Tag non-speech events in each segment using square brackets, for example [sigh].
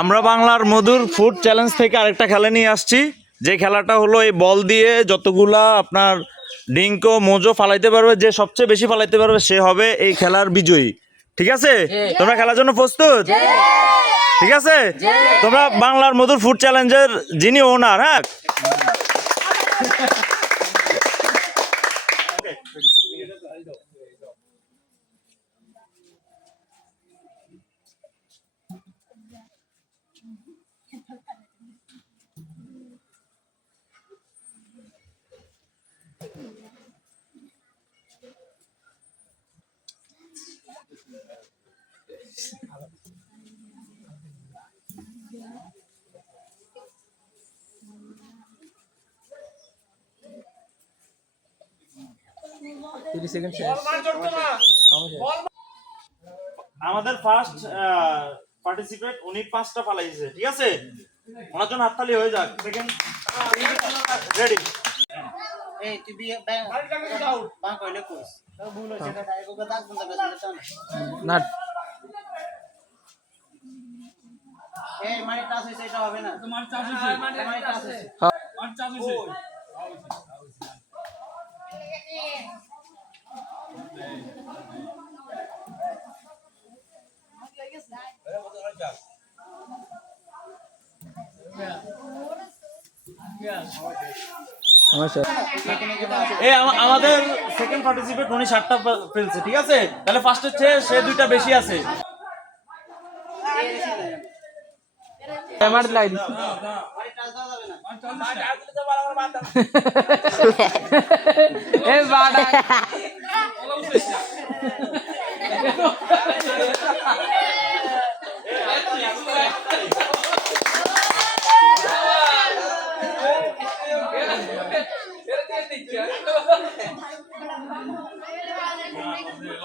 আমরা বাংলার মধুর ফুড চ্যালেঞ্জ থেকে আরেকটা খেলা নিয়ে আসছি। যে খেলাটা হলো এই বল দিয়ে যতগুলা আপনার ডিঙ্কো মোজো ফালাইতে পারবে যে সবচেয়ে বেশি ফালাইতে পারবে সে হবে এই খেলার বিজয়ী। ঠিক আছে? তোমরা খেলার জন্য প্রস্তুত? ঠিক আছে? তোমরা বাংলার মধুর ফুড চ্যালেঞ্জের যিনি ওনার হ্যাঁ? আমাদের ফার্স্ট পার্টিসিপেট উনি পাঁচটা ফালাইছে ঠিক আছে? ওনার জন্য হাততালি হয়ে যাক। সেকেন্ড রেডি এই তুই বিয়ে ব্যাং কইলে কইস। ভুল হইছে এটা এগো কথা বন্ধ করে না। এই মানে টাচ হইছে এটা হবে না। তোমার টাচ হইছে। মানে টাচ হইছে। এই আমা- আমাদের সেকেন্ড পার্টিসিপেট উনি সাতটা ফে- ফেলছে ঠিক আছে? তাহলে ফার্স্টের চেয়ে সে দুইটা বেশি আছে। আমার লাইন [laughs] এ বাড়া। [laughs]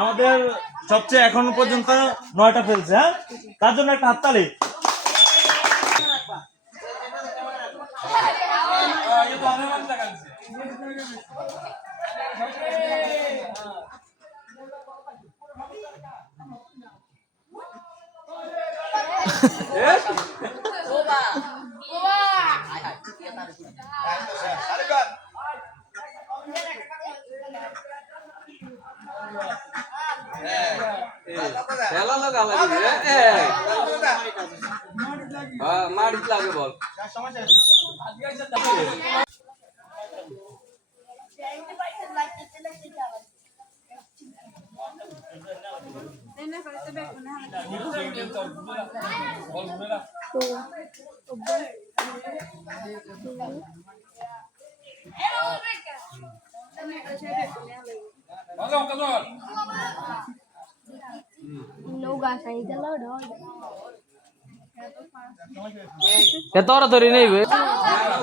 আমাদের সবচেয়ে এখন পর্যন্ত নয়টা ফেলছে হ্যাঁ? তার জন্য একটা হাততালি। খেলা লাগা লাগে হ্যাঁ মারিত লাগে বল। নৌকা সাই গেল ঢল এ তোরা ধরে নেই বে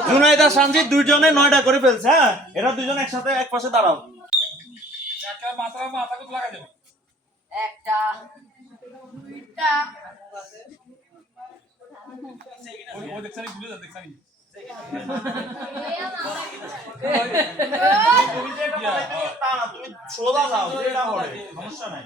জুনাইদ আর সানজিৎ দুইজনে নয়টা করে ফেলছে হ্যাঁ এরা দুইজন একসাথে এক পাশে দাঁড়াও একটা দুইটা তুমি যেটা বলাইতে গেলে তা না, তুমি সোজা যাও যেটা হবে সমস্যা নাই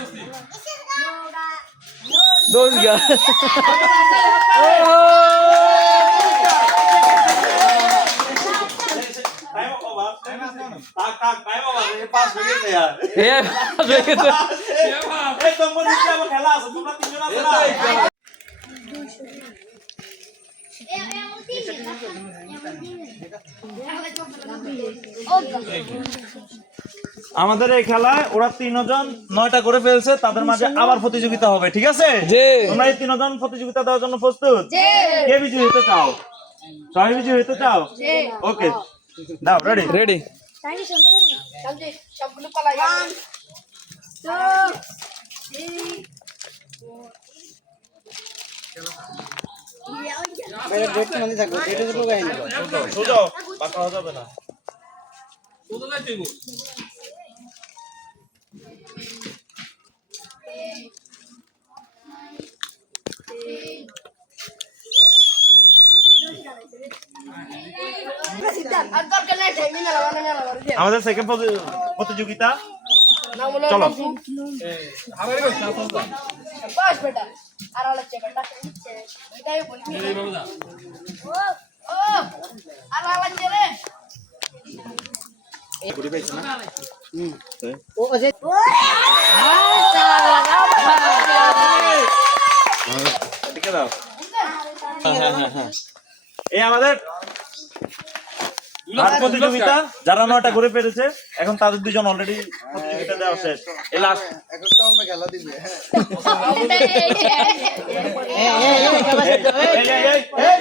আসছি দোষ গা এ আমাদের এই খেলায় ওরা তিনজন নয়টা করে ফেলছে তাদের মাঝে আবার প্রতিযোগিতা হবে ঠিক আছে? জি। তোমরা এই তিনজন প্রতিযোগিতা দেওয়ার জন্য প্রস্তুত? কে বিজয়ী হতে চাও? সবাই বিজয়ী হতে চাও? ওকে। দাও রেডি রেডি সবগুলো বাইরে ডেট মানে থাকবে ডেটে তো না সোজাও বাঁকা হওয়া যাবে না। না দিব আমাদের সেকেন্ড প্রতিযোগিতা চলো। বাস বেটা। আর আলো বেটা এটাই বলি। ও ও আর আলো রে ও অজয় ঠিক দাও এই আমাদের লাস্ট প্রতিযোগিতা যারা নয়টা করে পেরেছে এখন তাদের দুজন অলরেডি প্রতিযোগিতা দেওয়া শেষ এই লাস্ট এ এ এ ক্যাপাসিটি এই এই এই এই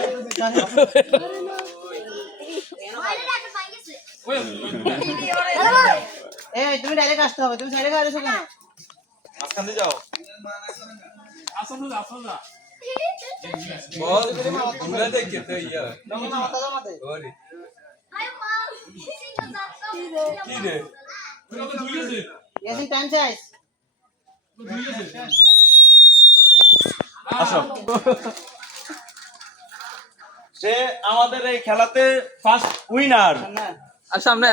এ তুমি ডাইরেক্ট আসতে হবে তুমি সাইডে গাড়ি দিয়ে যাও না তো ইয়া কি রে এসি টাইম চাইস আসো। সে আমাদের এই খেলাতে ফার্স্ট উইনার আর সামনে?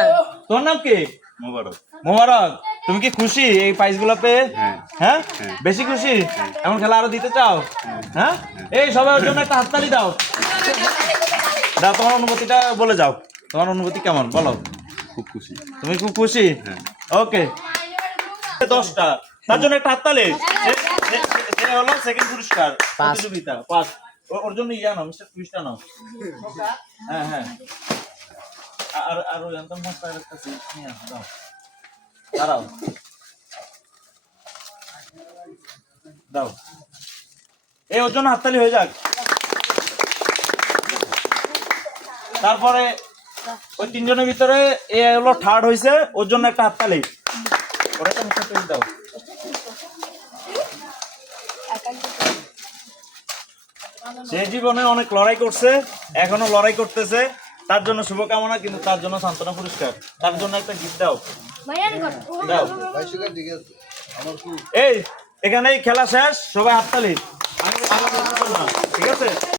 তোর নাম কি? মোবারক। মোবারক তুমি কি খুশি এই প্রাইজগুলো পেয়ে হ্যাঁ? বেশি খুশি? এমন খেলা আরও দিতে চাও? হ্যাঁ। এই সবাই ওর জন্য একটা হাততালি দাও। দাও তোমার অনুভূতিটা বলে যাও। তোমার অনুভূতি কেমন? বলো। খুব খুশি। তুমি খুব খুশি? ওকে দশটা। তার জন্য একটা হাততালি। সে- হলো সেকেন্ড পুরস্কার প্রতিযোগিতা পাঁচ ওর জন্য ইয়া নাও মিস্টার নাও। হ্যাঁ হ্যাঁ। আর আর ওই আন্তম মাস্টার একটা সিট নিয়ে আসো দাও। দাঁড়াও। দাও। এই ওর জন্য হাততালি হয়ে যাক। তারপরে ওই তিনজনের ভিতরে এ হলো থার্ড হয়েছে ওর জন্য একটা হাততালি। ওরা একটা মিস্টার টুইস্ট দাও। সে জীবনে অনেক লড়াই করছে এখনও লড়াই করতেছে। তার জন্য শুভকামনা কিন্তু তার জন্য সান্ত্বনা পুরস্কার। তার জন্য একটা গিফট দাও। দাও। এই এখানেই খেলা শেষ সবাই হাততালি। ঠিক আছে?